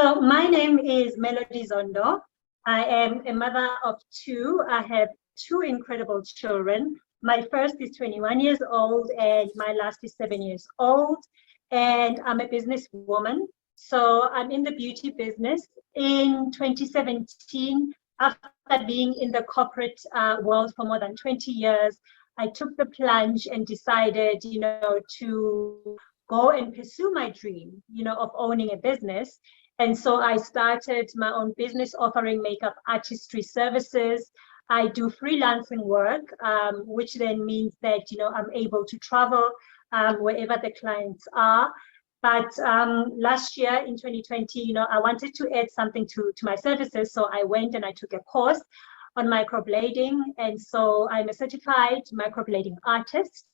So my name is Mélanie Zondo. I am a mother of two. I have two incredible children. My first is 21 years old and my last is 7 years old. And I'm a businesswoman. So I'm in the beauty business. In 2017, after being in the corporate world for more than 20 years, I took the plunge and decided, to go and pursue my dream, of owning a business. And so I started my own business offering makeup artistry services. I do freelancing work, which then means that, I'm able to travel wherever the clients are. But last year in 2020, I wanted to add something to my services. So I went and I took a course on microblading. And so I'm a certified microblading artist,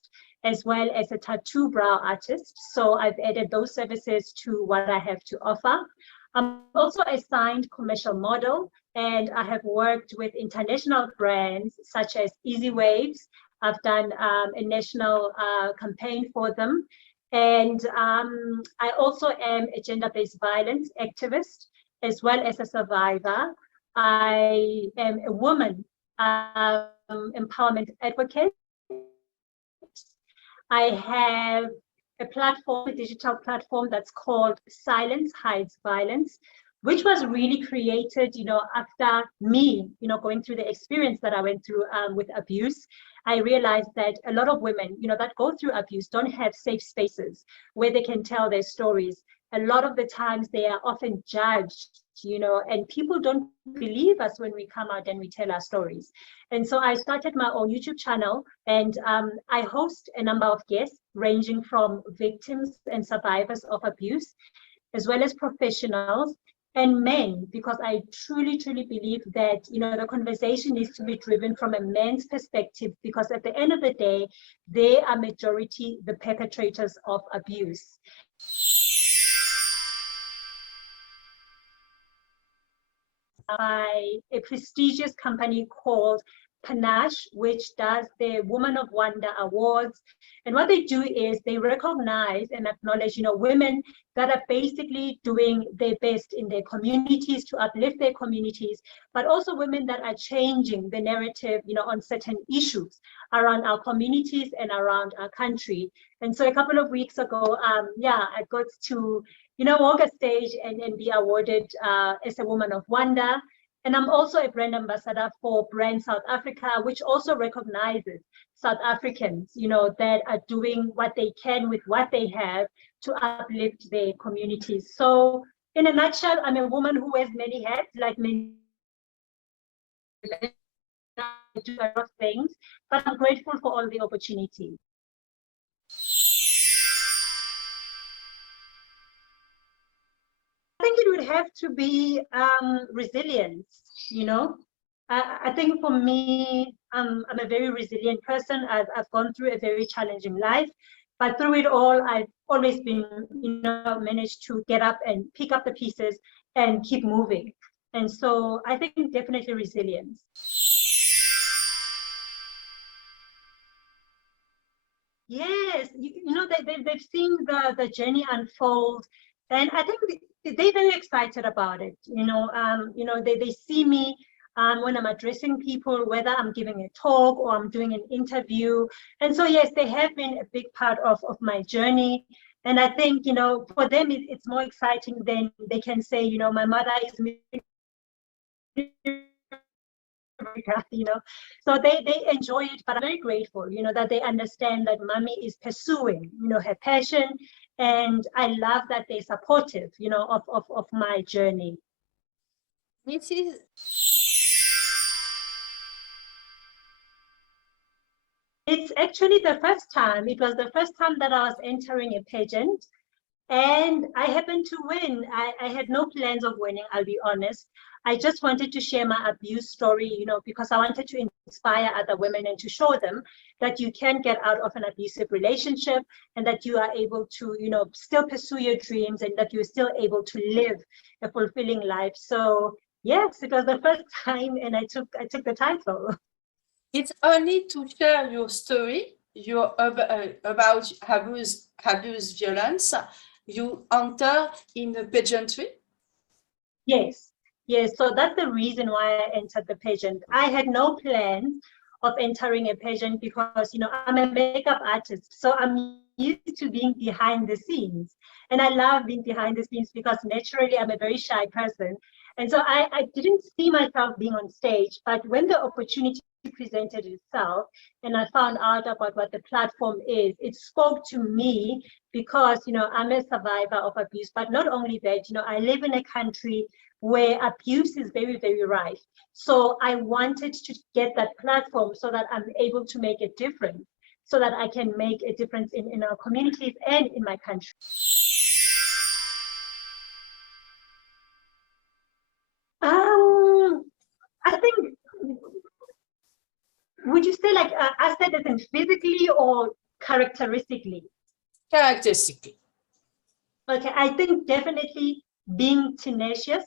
as well as a tattoo brow artist. So I've added those services to what I have to offer. I'm also a signed commercial model, and I have worked with international brands such as Easy Waves. I've done a national campaign for them. And I also am a gender-based violence activist, as well as a survivor. I am a woman empowerment advocate. I have a platform, a digital platform that's called Silence Hides Violence, which was really created, after me, going through the experience that I went through with abuse. I realized that a lot of women, that go through abuse don't have safe spaces where they can tell their stories. A lot of the times they are often judged, and people don't believe us when we come out and we tell our stories. And so I started my own YouTube channel, and I host a number of guests ranging from victims and survivors of abuse, as well as professionals and men, because I truly, truly believe that, the conversation needs to be driven from a man's perspective, because at the end of the day, they are majority the perpetrators of abuse. By a prestigious company called PAGEANT'S, which does the Woman of Wonder Awards. And what they do is they recognize and acknowledge, women that are basically doing their best in their communities to uplift their communities, but also women that are changing the narrative, on certain issues around our communities and around our country. And so a couple of weeks ago, I got to, walk a stage and be awarded as a Woman of Wonder. And I'm also a brand ambassador for Brand South Africa, which also recognizes South Africans, that are doing what they can with what they have to uplift their communities. So in a nutshell, I'm a woman who wears many hats, like many. I do a lot of things, but I'm grateful for all the opportunities. I think it would have to be resilience, I think for me, I'm a very resilient person. I've gone through a very challenging life, but through it all, I've always been, managed to get up and pick up the pieces and keep moving. And so I think definitely resilience. Yes, they've seen the journey unfold, and I think they're very excited about it. They see me when I'm addressing people, whether I'm giving a talk or I'm doing an interview. And so, yes, they have been a big part of my journey. And I think, for them, it's more exciting than they can say, my mother is, so they enjoy it, but I'm very grateful, that they understand that mommy is pursuing, her passion. And I love that they're supportive, of my journey. It's actually the first time. It was the first time that I was entering a pageant, and I happened to win. I had no plans of winning, I'll be honest. I just wanted to share my abuse story, because I wanted to inspire other women and to show them that you can get out of an abusive relationship, and that you are able to, still pursue your dreams, and that you're still able to live a fulfilling life. So yes, it was the first time, and I took the title. It's only to share your story, about abuse, violence. You enter in the pageantry. Yes, yes. So that's the reason why I entered the pageant. I had no plans of entering a pageant because, I'm a makeup artist. So I'm used to being behind the scenes. And I love being behind the scenes because naturally I'm a very shy person. And so I didn't see myself being on stage. But when the opportunity presented itself and I found out about what the platform is, it spoke to me because, I'm a survivor of abuse. But not only that, I live in a country where abuse is very, very rife. So I wanted to get that platform so that I'm able to make a difference, so that I can make a difference in our communities and in my country. I think, would you say like asset as in physically or characteristically? Characteristically. Okay, I think definitely being tenacious.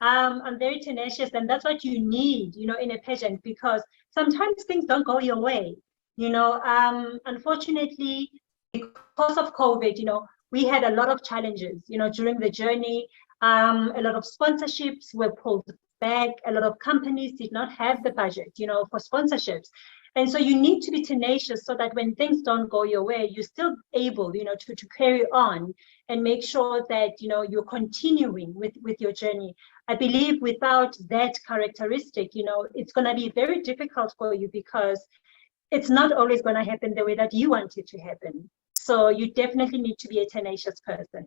I'm very tenacious, and that's what you need, in a pageant, because sometimes things don't go your way. Unfortunately, because of COVID, we had a lot of challenges, during the journey. A lot of sponsorships were pulled back. A lot of companies did not have the budget, for sponsorships. And so you need to be tenacious so that when things don't go your way, you're still able, to carry on and make sure that, you're continuing with your journey. I believe without that characteristic, it's going to be very difficult for you because it's not always going to happen the way that you want it to happen. So you definitely need to be a tenacious person.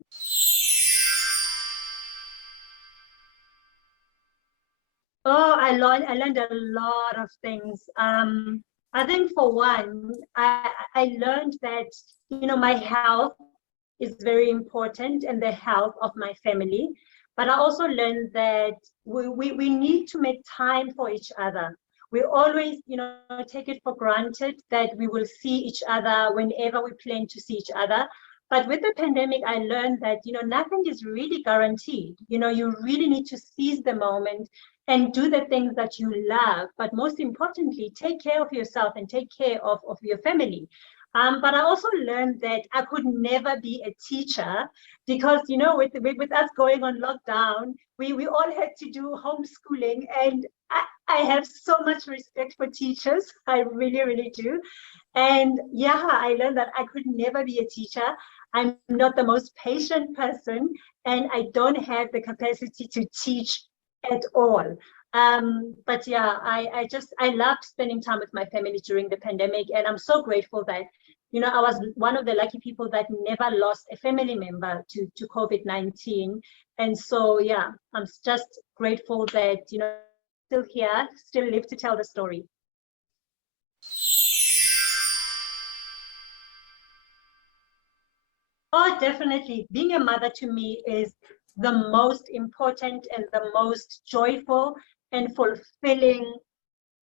Oh, I learned a lot of things. I think for one, I learned that, my health is very important and the health of my family. But I also learned that we need to make time for each other. We always, take it for granted that we will see each other whenever we plan to see each other. But with the pandemic, I learned that, nothing is really guaranteed. You really need to seize the moment and do the things that you love. But most importantly, take care of yourself and take care of your family. But I also learned that I could never be a teacher because, with us going on lockdown, we all had to do homeschooling. And I have so much respect for teachers. I really, really do. And yeah, I learned that I could never be a teacher. I'm not the most patient person, and I don't have the capacity to teach at all. But yeah, I loved spending time with my family during the pandemic, and I'm so grateful that, I was one of the lucky people that never lost a family member to COVID-19. And so, yeah, I'm just grateful that, still here, still live to tell the story. Oh, definitely. Being a mother to me is the most important and the most joyful and fulfilling.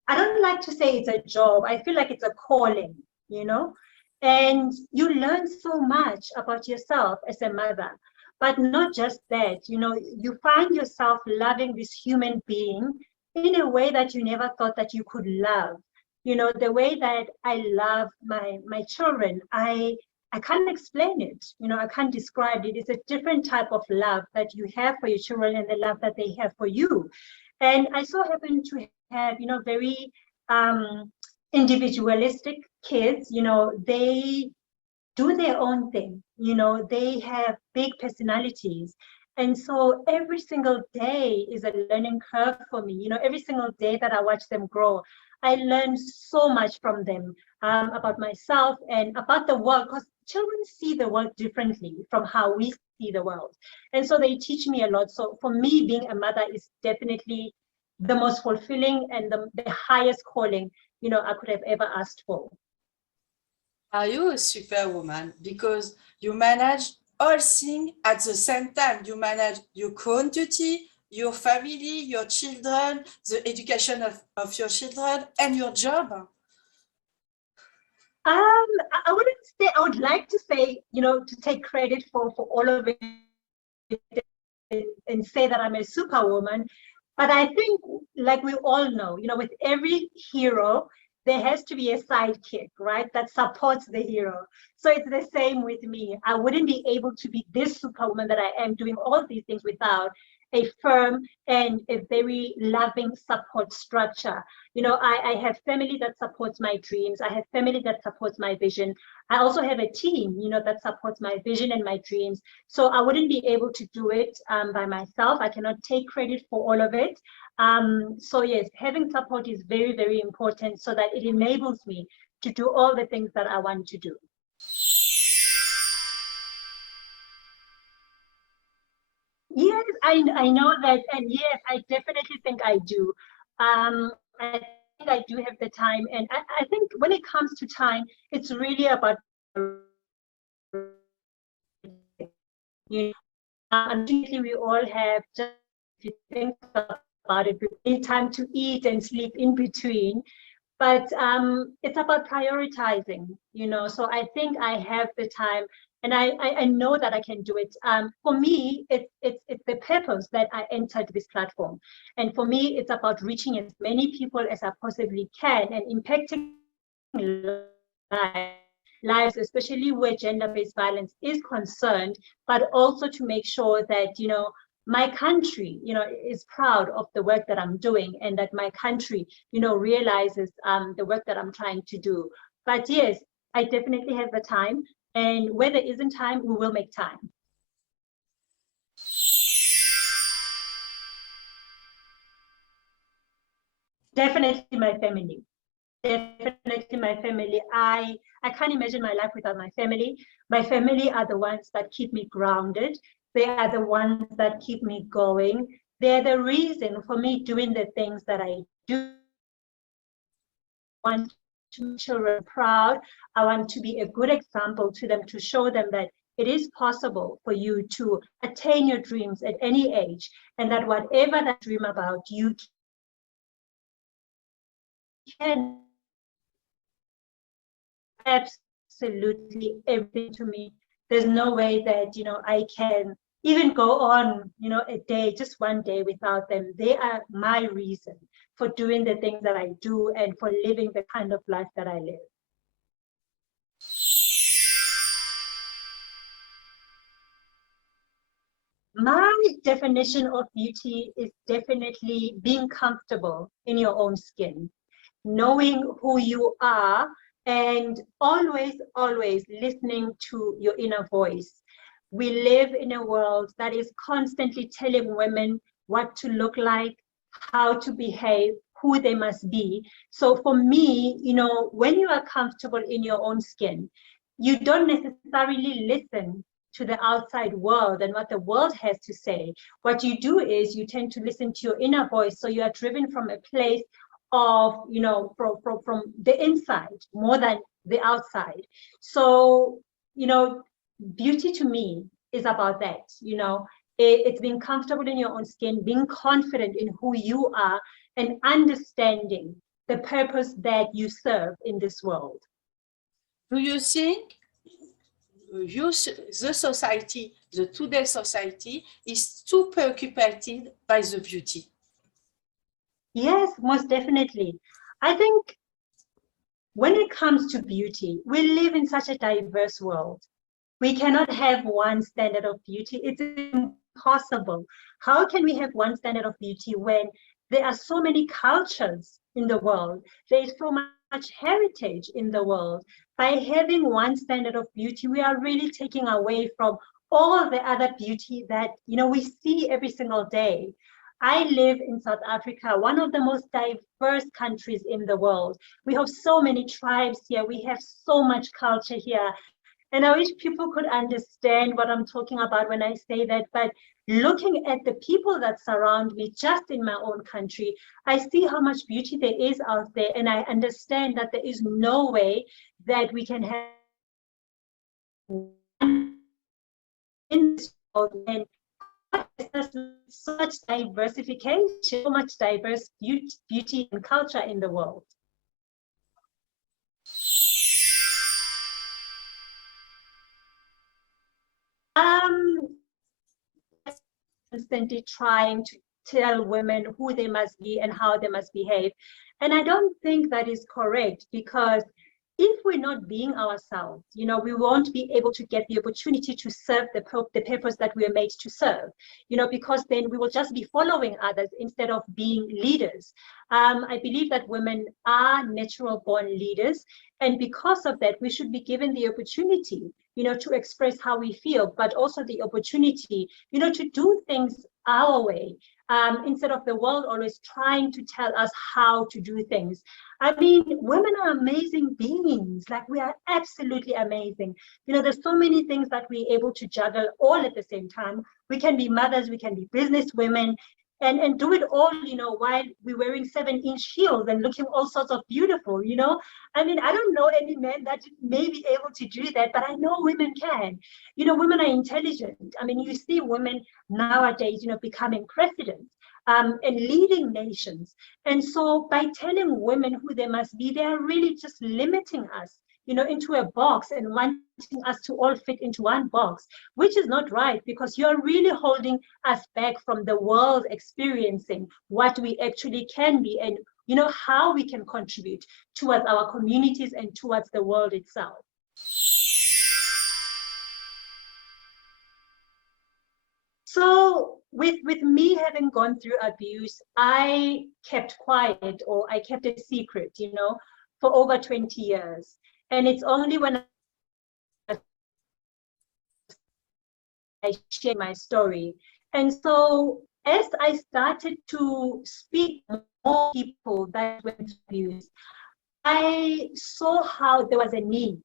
I don't like to say it's a job. I feel like it's a calling, and you learn so much about yourself as a mother. But not just that, you find yourself loving this human being in a way that you never thought that you could love. The way that I love my children, I can't explain it. I can't describe it. It's a different type of love that you have for your children and the love that they have for you. And I so happen to have, very individualistic kids. They do their own thing. They have big personalities. And so every single day is a learning curve for me. Every single day that I watch them grow, I learn so much from them, about myself and about the world, because children see the world differently from how we see the world. And so they teach me a lot. So for me, being a mother is definitely the most fulfilling and the highest calling, I could have ever asked for. Are you a superwoman? Because you manage all things at the same time. You manage your own duty, your family, your children, the education of your children, and your job. I wouldn't say, I would like to say, to take credit for all of it and say that I'm a superwoman. But I think, like we all know, with every hero, there has to be a sidekick, right, that supports the hero. So it's the same with me. I wouldn't be able to be this superwoman that I am, doing all these things, without a firm and a very loving support structure. You know, I have family that supports my dreams. I have family that supports my vision. I also have a team, you know, that supports my vision and my dreams. So I wouldn't be able to do it by myself. I cannot take credit for all of it. So yes, having support is very, very important so that it enables me to do all the things that I want to do. Yes, I know that, and yes, I definitely think I do. I think I do have the time, and I think when it comes to time, it's really about, you know, unfortunately, we all have, just if you think about it, we need time to eat and sleep in between. But it's about prioritizing, you know. So I think I have the time, and I know that I can do it. For me, it's the purpose that I entered this platform, and for me, it's about reaching as many people as I possibly can and impacting lives, especially where gender-based violence is concerned, but also to make sure that, you know, my country, you know, is proud of the work that I'm doing, and that my country, you know, realizes the work that I'm trying to do. But yes, I definitely have the time, and where there isn't time, we will make time. Definitely my family. Definitely my family. I can't imagine my life without my family. My family are the ones that keep me grounded. They are the ones that keep me going. They're the reason for me doing the things that I do. I want to make children proud. I want to be a good example to them, to show them that it is possible for you to attain your dreams at any age, and that whatever that dream about, you can. Absolutely everything to me. There's no way that, you know, I can even go on, you know, a day, just one day without them. They are my reason for doing the things that I do and for living the kind of life that I live. My definition of beauty is definitely being comfortable in your own skin, knowing who you are, and always listening to your inner voice. We live in a world that is constantly telling women what to look like, how to behave, who they must be. So for me, you know, when you are comfortable in your own skin, you don't necessarily listen to the outside world and what the world has to say. What you do is you tend to listen to your inner voice. So you are driven from a place of, you know, from the inside more than the outside. So, you know, beauty to me is about that. You know, it's being comfortable in your own skin, being confident in who you are, and understanding the purpose that you serve in this world. Do you think the society, the today society, is too preoccupied by the beauty? Yes, most definitely. I think when it comes to beauty, we live in such a diverse world. We cannot have one standard of beauty. It's impossible. How can we have one standard of beauty when there are so many cultures in the world? There is so much heritage in the world. By having one standard of beauty, we are really taking away from all the other beauty that, you know, we see every single day. I live in South Africa, one of the most diverse countries in the world. We have so many tribes here. We have so much culture here. And I wish people could understand what I'm talking about when I say that. But looking at the people that surround me just in my own country, I see how much beauty there is out there. And I understand that there is no way that we can have in this world and such diversification, so much diverse beauty and culture in the world. Constantly trying to tell women who they must be and how they must behave. And I don't think that is correct, because if we're not being ourselves, we won't be able to get the opportunity to serve the purpose that we are made to serve, because then we will just be following others instead of being leaders. I believe that women are natural born leaders. And because of that, we should be given the opportunity, to express how we feel, but also the opportunity, to do things our way, instead of the world always trying to tell us how to do things. I mean, women are amazing beings. Like, we are absolutely amazing. There's so many things that we're able to juggle all at the same time. We can be mothers, we can be business women, and do it all, while we're wearing 7-inch heels and looking all sorts of beautiful, I mean, I don't know any men that may be able to do that, but I know women can. Women are intelligent. I mean, you see women nowadays, becoming presidents, and leading nations. And so by telling women who they must be, they are really just limiting us, into a box and wanting us to all fit into one box, which is not right, because you're really holding us back from the world experiencing what we actually can be, and how we can contribute towards our communities and towards the world itself. So with me having gone through abuse, I kept quiet, or I kept a secret, for over 20 years. And it's only when I share my story. And so as I started to speak to more people that went through abuse, I saw how there was a need,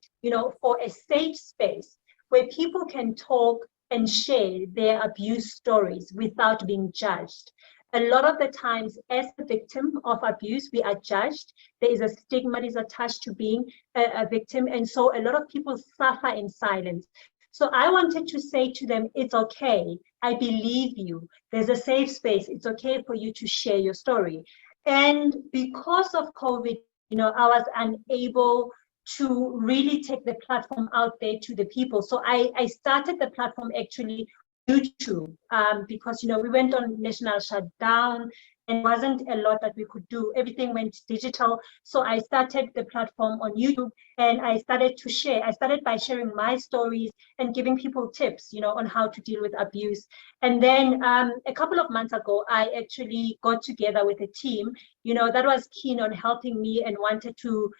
for a safe space where people can talk and share their abuse stories without being judged. A lot of the times, as a victim of abuse, we are judged. There is a stigma that is attached to being a victim. And so a lot of people suffer in silence. So I wanted to say to them, it's okay. I believe you. There's a safe space. It's okay for you to share your story. And because of COVID, I was unable to really take the platform out there to the people. So I started the platform actually YouTube, because we went on national shutdown and wasn't a lot that we could do. Everything went digital. So I started the platform on YouTube, and I started to share. I started by sharing my stories and giving people tips, on how to deal with abuse. And then a couple of months ago, I actually got together with a team, that was keen on helping me and wanted to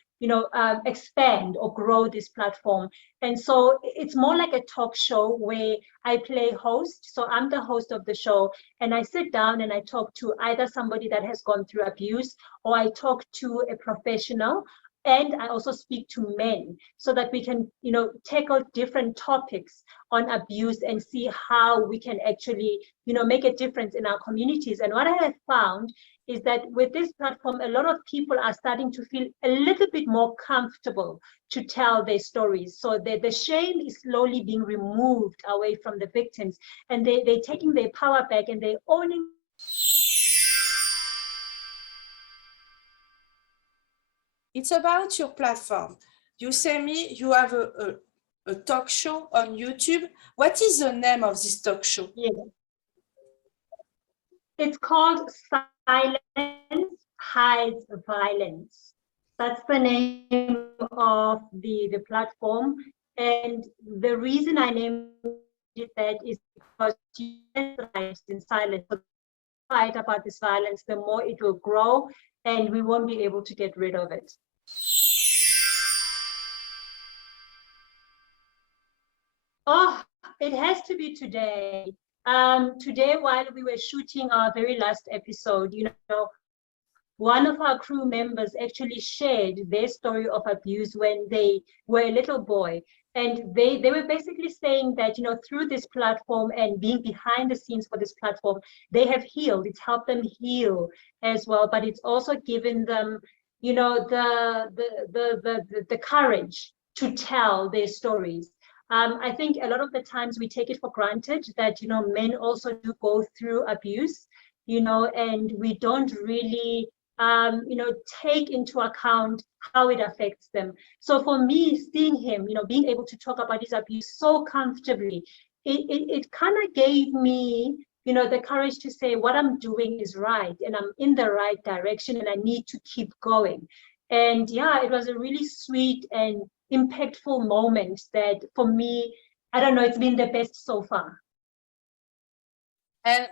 expand or grow this platform. And so it's more like a talk show where I play host. So I'm the host of the show, and I sit down and I talk to either somebody that has gone through abuse, or I talk to a professional. And I also speak to men so that we can, tackle different topics on abuse and see how we can actually, make a difference in our communities. And what I have found is that with this platform, a lot of people are starting to feel a little bit more comfortable to tell their stories. So the shame is slowly being removed away from the victims, and they're taking their power back, and they're owning. It's about your platform. You say me, you have a talk show on YouTube. What is the name of this talk show? Yeah. It's called Silence Hides Violence. That's the name of the platform. And the reason I named it that is because you lives in silence. So the fight about this violence, the more it will grow, and we won't be able to get rid of it. Oh, it has to be today. Today, while we were shooting our very last episode, one of our crew members actually shared their story of abuse when they were a little boy. And they were basically saying that, through this platform and being behind the scenes for this platform, they have healed. It's helped them heal as well, but it's also given them, the courage to tell their stories. I think a lot of the times we take it for granted that, men also do go through abuse, and we don't really, take into account how it affects them. So for me, seeing him, being able to talk about his abuse so comfortably, it kind of gave me, the courage to say what I'm doing is right, and I'm in the right direction, and I need to keep going. And yeah, it was a really sweet and impactful moment that for me, I don't know, it's been the best so far. And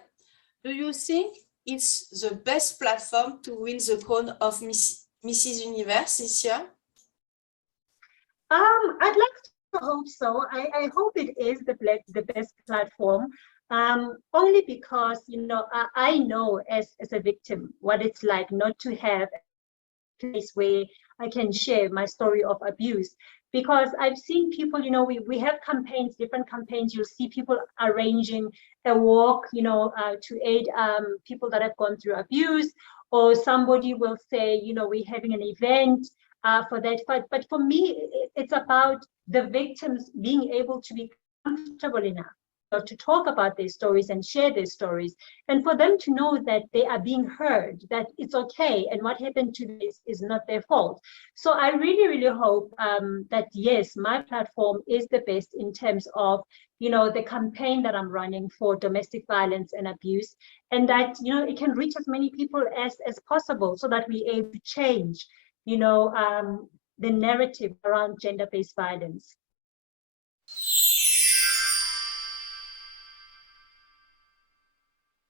do you think it's the best platform to win the crown of Mrs. Universe this year? I'd like to hope so. I hope it is the best platform, only because, you know, I know as a victim what it's like not to have a place where I can share my story of abuse. Because I've seen people, you know, we have campaigns, different campaigns. You'll see people arranging a walk, you know, to aid people that have gone through abuse, or somebody will say, you know, we're having an event for that. But for me, it's about the victims being able to be comfortable enough to talk about their stories and share their stories, and for them to know that they are being heard, that it's okay, and what happened to this is not their fault. So I really, really hope that, yes, my platform is the best in terms of, you know, the campaign that I'm running for domestic violence and abuse, and that, you know, it can reach as many people as possible, so that we're able to change, you know, the narrative around gender-based violence.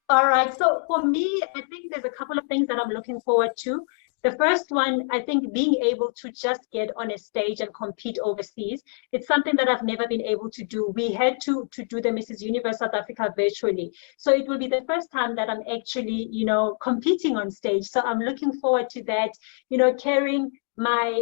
All right, so for me, I think there's a couple of things that I'm looking forward to. The first one, I think being able to just get on a stage and compete overseas, it's something that I've never been able to do. We had to do the Mrs. Universe South Africa virtually. So it will be the first time that I'm actually, you know, competing on stage. So I'm looking forward to that, you know, carrying my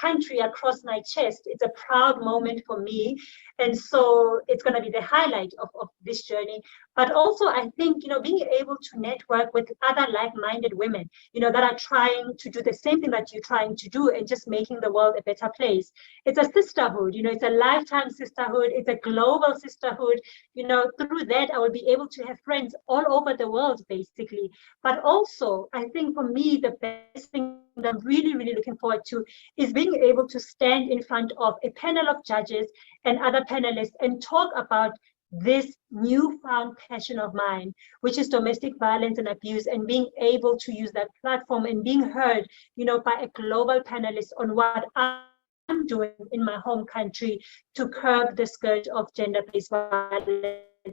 country across my chest. It's a proud moment for me. And so it's going to be the highlight of this journey. But also, I think, you know, being able to network with other like-minded women, you know, that are trying to do the same thing that you're trying to do, and just making the world a better place. It's a sisterhood, you know, it's a lifetime sisterhood, it's a global sisterhood. You know, through that, I will be able to have friends all over the world, basically. But also, I think for me, the best thing that I'm really, really looking forward to is being able to stand in front of a panel of judges and other panelists and talk about this newfound passion of mine, which is domestic violence and abuse, and being able to use that platform and being heard, you know, by a global panelist on what I'm doing in my home country to curb the scourge of gender-based violence.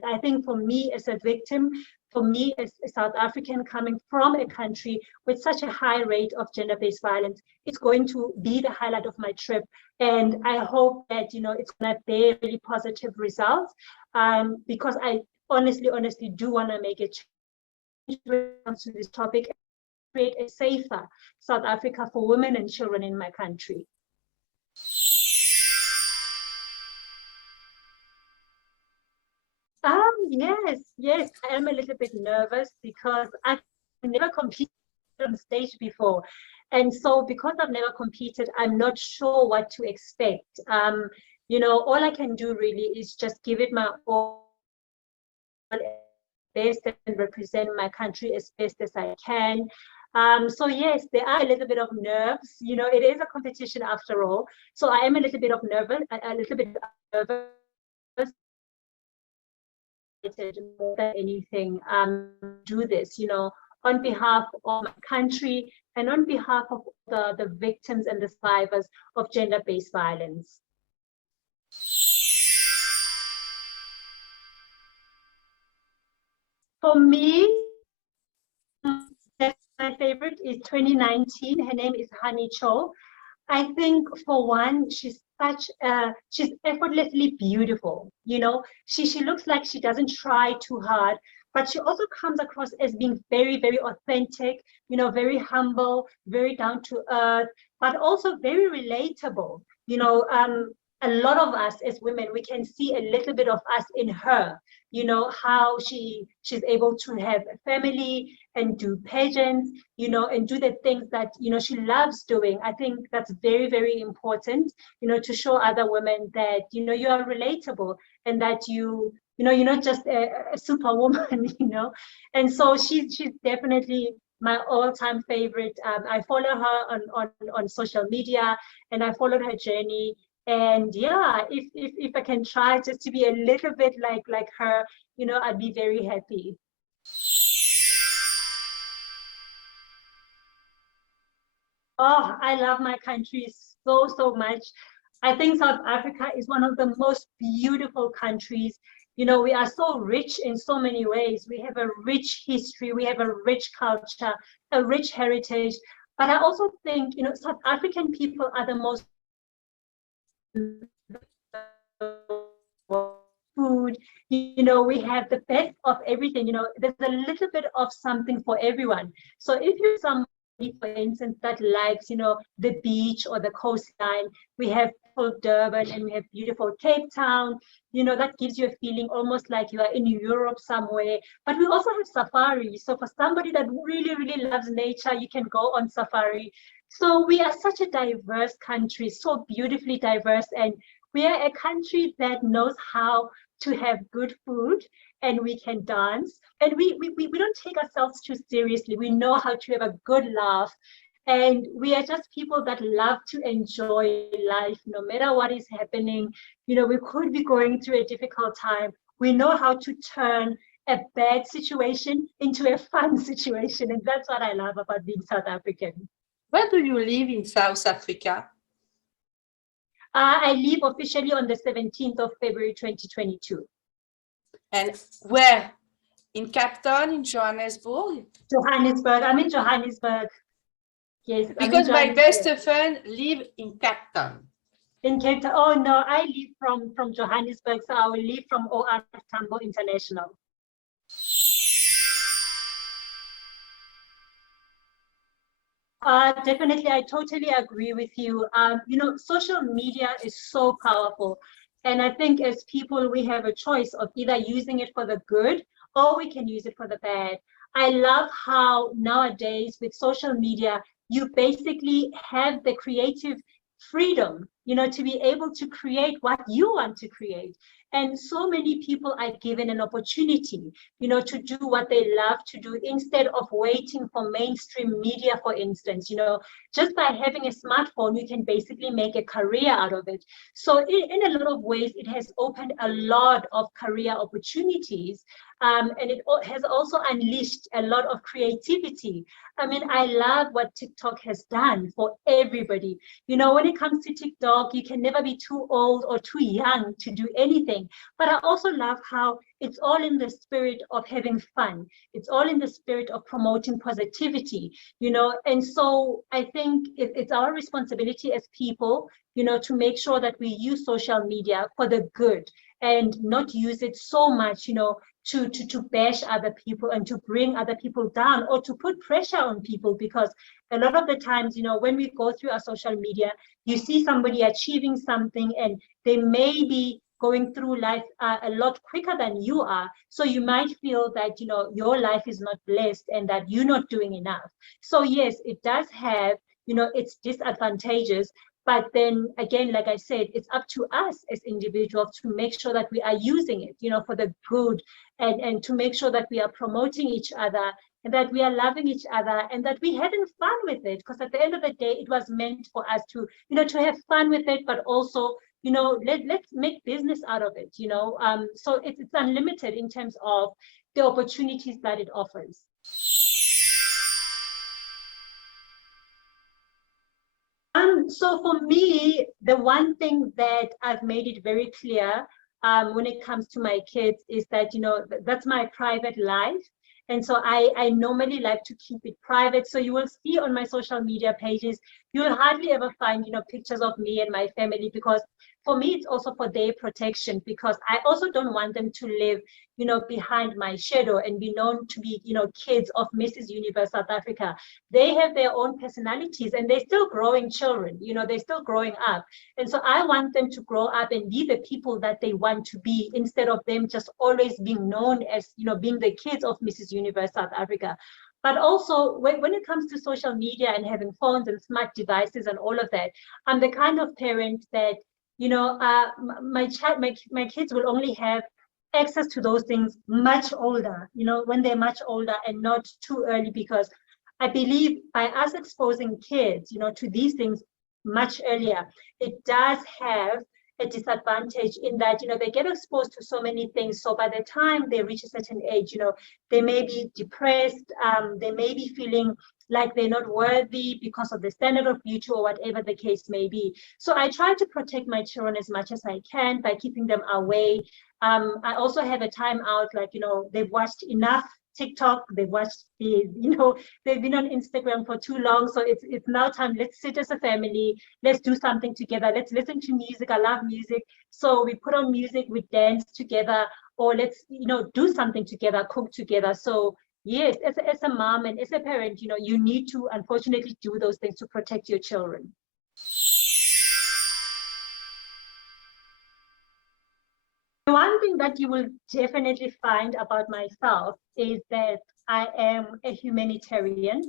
I think for me as a victim, for me as a South African coming from a country with such a high rate of gender-based violence, it's going to be the highlight of my trip. And I hope that, you know, it's going to bear really positive results, because I honestly do want to make a change when it comes to this topic, and create a safer South Africa for women and children in my country. Yes, I am a little bit nervous because I've never competed on stage before. And so because I've never competed, I'm not sure what to expect. You know, all I can do really is just give it my all best and represent my country as best as I can. So yes, there are a little bit of nerves. You know, it is a competition after all. So I am a little bit nervous, more than anything, do this, you know, on behalf of my country and on behalf of the victims and the survivors of gender-based violence. For me, my favorite is 2019. Her name is Honey Cho. I think for one, she's effortlessly beautiful. You know, she looks like she doesn't try too hard, but she also comes across as being very, very authentic, you know, very humble, very down to earth, but also very relatable. You know, a lot of us as women, we can see a little bit of us in her. You know, how she's able to have a family and do pageants, you know, and do the things that, you know, she loves doing. I think that's very, very important, you know, to show other women that, you know, you are relatable, and that you know, you're not just a superwoman, you know. And so she's definitely my all-time favorite. I follow her on social media, and I followed her journey. And yeah, if I can try just to be a little bit like her, you know, I'd be very happy. . Oh, I love my country so, so much. I think South Africa is one of the most beautiful countries. You know, we are so rich in so many ways. We have a rich history, we have a rich culture, a rich heritage. But I also think, you know, South African people are the most food, you know, we have the best of everything. You know, there's a little bit of something for everyone. So if you're somebody, for instance, that likes, you know, the beach or the coastline, we have beautiful Durban and we have beautiful Cape Town. You know, that gives you a feeling almost like you are in Europe somewhere. But we also have safari. So for somebody that really, really loves nature, you can go on safari. So we are such a diverse country, so beautifully diverse. And we are a country that knows how to have good food, and we can dance, and we don't take ourselves too seriously. We know how to have a good laugh, and we are just people that love to enjoy life no matter what is happening. You know, we could be going through a difficult time. We know how to turn a bad situation into a fun situation, and that's what I love about being South African. Where do you live in South Africa? I leave officially on the 17th of February 2022. And where? In Cape Town, in Johannesburg? Johannesburg. I'm in Johannesburg. Yes. Because my best friend live in Cape Town. In Cape Town. Oh no, I leave from Johannesburg, so I will leave from OR Tambo International. Definitely, I totally agree with you. You know, social media is so powerful. And I think as people, we have a choice of either using it for the good or we can use it for the bad. I love how nowadays with social media, you basically have the creative freedom, you know, to be able to create what you want to create. And so many people are given an opportunity, you know, to do what they love to do instead of waiting for mainstream media, for instance. You know, just by having a smartphone, you can basically make a career out of it. So in a lot of ways, it has opened a lot of career opportunities. And it has also unleashed a lot of creativity. I mean, I love what TikTok has done for everybody. You know, when it comes to TikTok, you can never be too old or too young to do anything. But I also love how it's all in the spirit of having fun. It's all in the spirit of promoting positivity, you know. And so I think it's our responsibility as people, you know, to make sure that we use social media for the good and not use it so much, you know, to bash other people and to bring other people down or to put pressure on people. Because a lot of the times, you know, when we go through our social media, you see somebody achieving something and they may be going through life a lot quicker than you are. So you might feel that, you know, your life is not blessed and that you're not doing enough. So yes, it does have, you know, its disadvantages. But then again, like I said, it's up to us as individuals to make sure that we are using it, you know, for the good, and to make sure that we are promoting each other and that we are loving each other and that we're having fun with it. Because at the end of the day, it was meant for us to, you know, to have fun with it, but also, you know, let's make business out of it, you know. So it's unlimited in terms of the opportunities that it offers. So for me, the one thing that I've made it very clear when it comes to my kids is that, you know, that's my private life. And so I normally like to keep it private. So you will see on my social media pages, you will hardly ever find, you know, pictures of me and my family, because for me, it's also for their protection, because I also don't want them to live, you know, behind my shadow and be known to be, you know, kids of Mrs. Universe South Africa. They have their own personalities and they're still growing children, you know, they're still growing up. And so I want them to grow up and be the people that they want to be, instead of them just always being known as, you know, being the kids of Mrs. Universe South Africa. But also when it comes to social media and having phones and smart devices and all of that, I'm the kind of parent that, you know, my kids will only have access to those things much older, you know, when they're much older and not too early, because I believe by us exposing kids, you know, to these things much earlier, it does have a disadvantage in that, you know, they get exposed to so many things. So by the time they reach a certain age, you know, they may be depressed, they may be feeling like they're not worthy because of the standard of beauty or whatever the case may be. So I try to protect my children as much as I can by keeping them away. I also have a time out, like, they've watched enough TikTok, they've watched they've been on Instagram for too long. So it's now time, let's sit as a family, let's do something together, let's listen to music. I love music. So we put on music, we dance together, or let's, do something together, cook together. So yes, as a mom and as a parent, you need to unfortunately do those things to protect your children. One thing that you will definitely find about myself is that I am a humanitarian.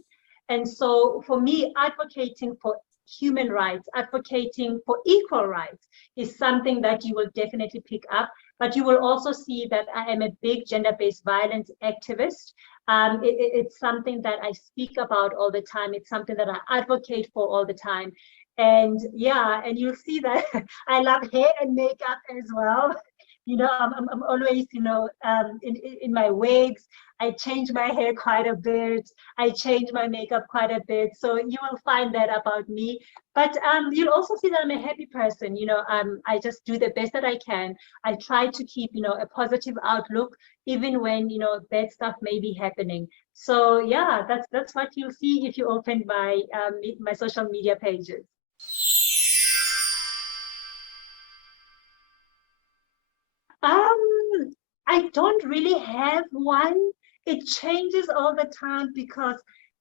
And so for me, advocating for human rights, advocating for equal rights is something that you will definitely pick up. But you will also see that I am a big gender-based violence activist. It's something that I speak about all the time. It's something that I advocate for all the time. And yeah, and you'll see that I love hair and makeup as well. I'm always, in my wigs. I change my hair quite a bit. I change my makeup quite a bit. So you will find that about me. But you'll also see that I'm a happy person. I just do the best that I can. I try to keep, a positive outlook, even when, bad stuff may be happening. So yeah, that's what you'll see if you open my social media pages. I don't really have one. It changes all the time because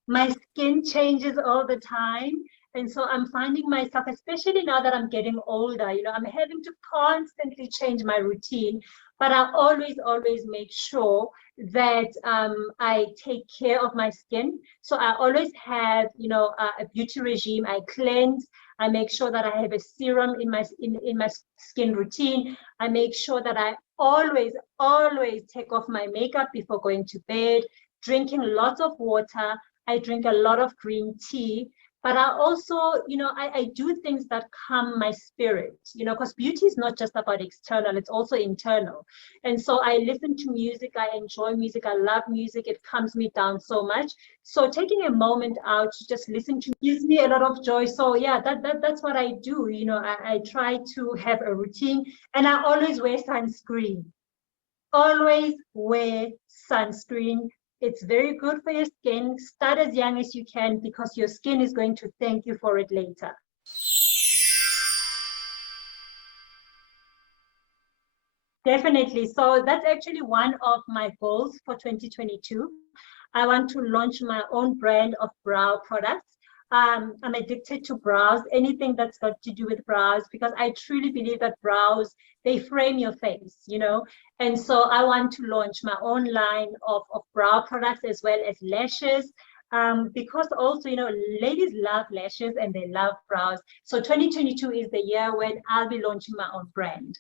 my skin changes all the time. And so I'm finding myself, especially now that I'm getting older, I'm having to constantly change my routine. But I always make sure that I take care of my skin. So I always have, a beauty regime. I cleanse. I make sure that I have a serum in my skin routine. I make sure that I always take off my makeup before going to bed, drinking lots of water. I drink a lot of green tea. But I also, I do things that calm my spirit, because beauty is not just about external, it's also internal. And so I listen to music, I enjoy music, I love music, it calms me down so much. So taking a moment out to just listen to gives me a lot of joy. So yeah, that's what I do. I try to have a routine, and I always wear sunscreen. Always wear sunscreen. It's very good for your skin. Start as young as you can because your skin is going to thank you for it later. Definitely. So that's actually one of my goals for 2022. I want to launch my own brand of brow products. I'm addicted to brows, anything that's got to do with brows, because I truly believe that brows, they frame your face, And so I want to launch my own line of brow products as well as lashes, because also, ladies love lashes and they love brows. So 2022 is the year when I'll be launching my own brand.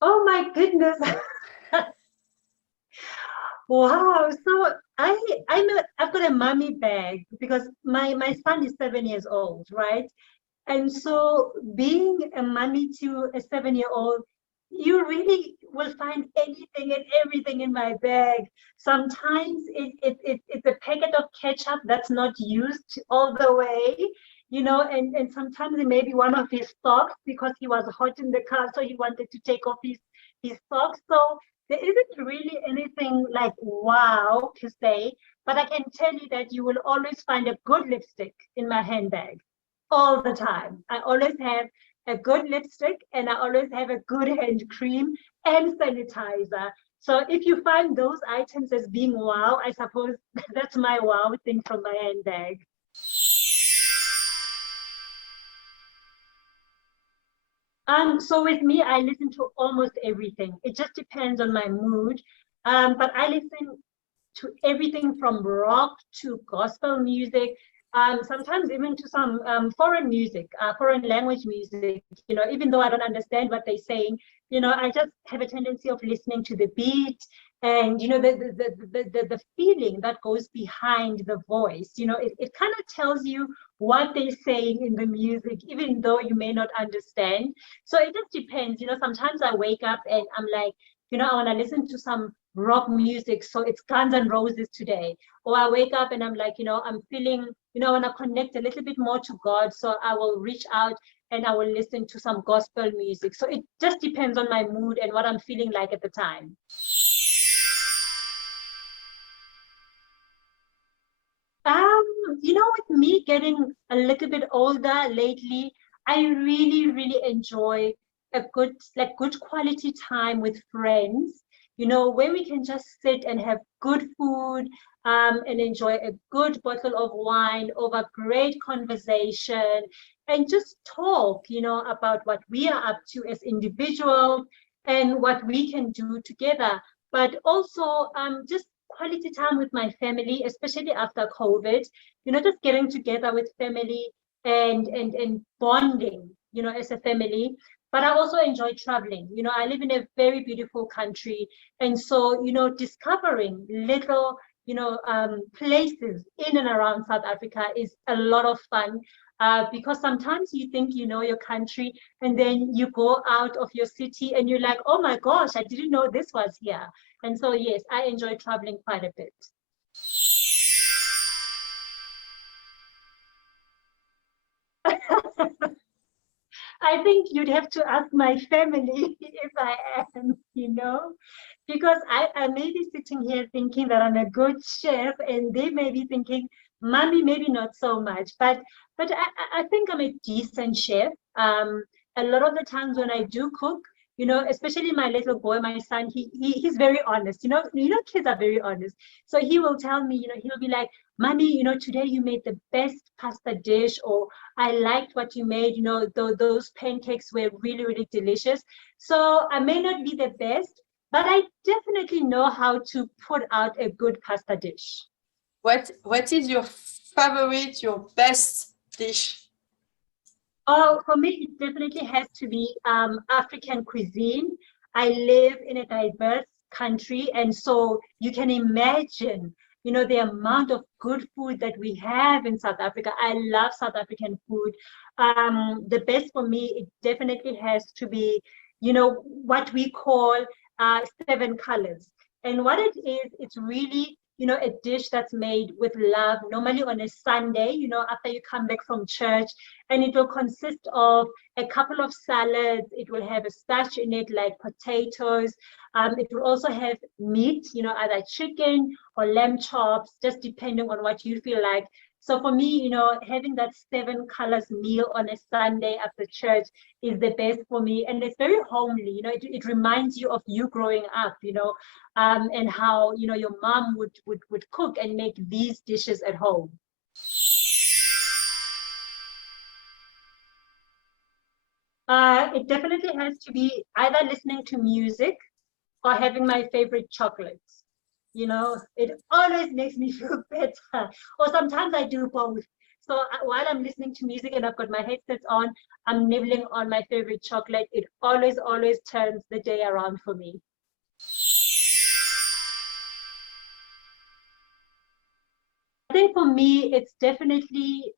Oh my goodness. Wow. So I've got a mommy bag because my son is 7 years old, right? And so being a mommy to a 7-year-old, you really will find anything and everything in my bag. Sometimes it's a packet of ketchup that's not used all the way, and sometimes it may be one of his socks because he was hot in the car, so he wanted to take off his socks. So there isn't really anything like wow to say, but I can tell you that you will always find a good lipstick in my handbag all the time. I always have a good lipstick and I always have a good hand cream and sanitizer. So if you find those items as being wow, I suppose that's my wow thing from my handbag. So with me, I listen to almost everything. It just depends on my mood. But I listen to everything from rock to gospel music, sometimes even to some foreign music, foreign language music, even though I don't understand what they're saying, I just have a tendency of listening to the beat and, the feeling that goes behind the voice. It kind of tells you what they're saying in the music, even though you may not understand. So it just depends. Sometimes I wake up and I'm like, I want to listen to some rock music, so it's Guns N' Roses today. Or I wake up and I'm like, I'm feeling, I want to connect a little bit more to God, so I will reach out and I will listen to some gospel music. So it just depends on my mood and what I'm feeling like at the time. With me getting a little bit older lately, I really, really enjoy a good quality time with friends, where we can just sit and have good food, and enjoy a good bottle of wine over great conversation and just talk, about what we are up to as individuals and what we can do together. But also just quality time with my family, especially after COVID, just getting together with family and bonding, as a family. But I also enjoy traveling. I live in a very beautiful country. And so, discovering little, places in and around South Africa is a lot of fun. Because sometimes you think you know your country, and then you go out of your city and you're like, oh my gosh, I didn't know this was here. And so, yes, I enjoy traveling quite a bit. I think you'd have to ask my family if I am, because I may be sitting here thinking that I'm a good chef, and they may be thinking, Mommy, maybe not so much, but I think I'm a decent chef. A lot of the times when I do cook, especially my little boy, my son, he's very honest. Kids are very honest. So he will tell me, he'll be like, Mommy, today you made the best pasta dish, or I liked what you made, those pancakes were really, really delicious. So I may not be the best, but I definitely know how to put out a good pasta dish. What is your favorite, your best dish? Oh, for me, it definitely has to be African cuisine. I live in a diverse country, and so you can imagine, the amount of good food that we have in South Africa. I love South African food. The best for me, it definitely has to be, what we call seven colors. And what it is, it's really, a dish that's made with love, normally on a Sunday, after you come back from church, and it will consist of a couple of salads. It will have a starch in it, like potatoes. It will also have meat, either chicken or lamb chops, just depending on what you feel like. So for me, having that seven colors meal on a Sunday after church is the best for me. And it's very homely, it reminds you of you growing up, and how, your mom would cook and make these dishes at home. It definitely has to be either listening to music or having my favorite chocolates. It always makes me feel better. Or sometimes I do both. So while I'm listening to music and I've got my headsets on, I'm nibbling on my favorite chocolate. It always, always turns the day around for me. I think for me, it's definitely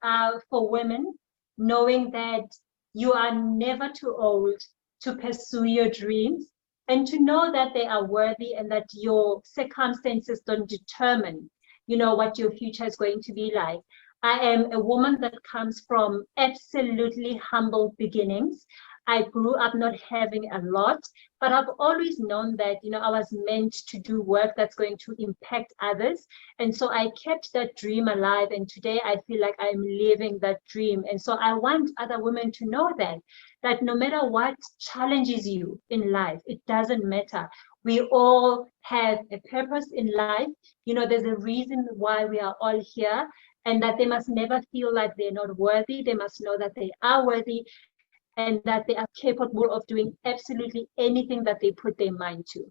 for women, knowing that you are never too old to pursue your dreams, and to know that they are worthy and that your circumstances don't determine, what your future is going to be like. I am a woman that comes from absolutely humble beginnings. I grew up not having a lot, but I've always known that, I was meant to do work that's going to impact others. And so I kept that dream alive. And today I feel like I'm living that dream. And so I want other women to know that no matter what challenges you in life, it doesn't matter. We all have a purpose in life. There's a reason why we are all here, and that they must never feel like they're not worthy. They must know that they are worthy, and that they are capable of doing absolutely anything that they put their mind to.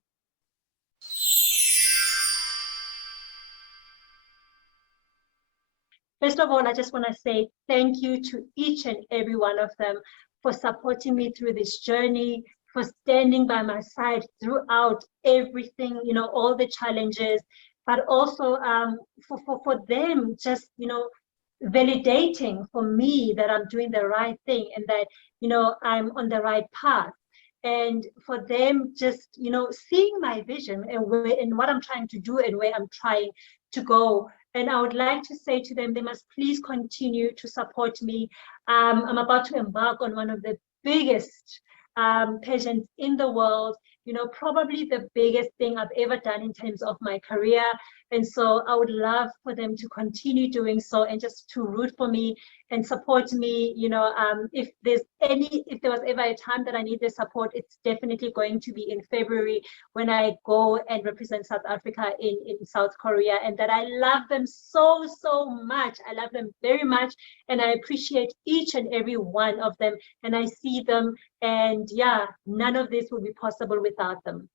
First of all, I just want to say thank you to each and every one of them for supporting me through this journey, for standing by my side throughout everything, all the challenges, but also for them just, validating for me that I'm doing the right thing, and that, I'm on the right path. and for them just, you know, seeing my vision and what I'm trying to do and where I'm trying to go. And I would like to say to them, they must please continue to support me. I'm about to embark on one of the biggest pageants in the world, you know, probably the biggest thing I've ever done in terms of my career. And so I would love for them to continue doing so and just to root for me and support me. You know, if there was ever a time that I need their support, it's definitely going to be in February when I go and represent South Africa in South Korea. And that I love them so, so much. I love them very much. And I appreciate each and every one of them. And I see them. And yeah, none of this would be possible without them.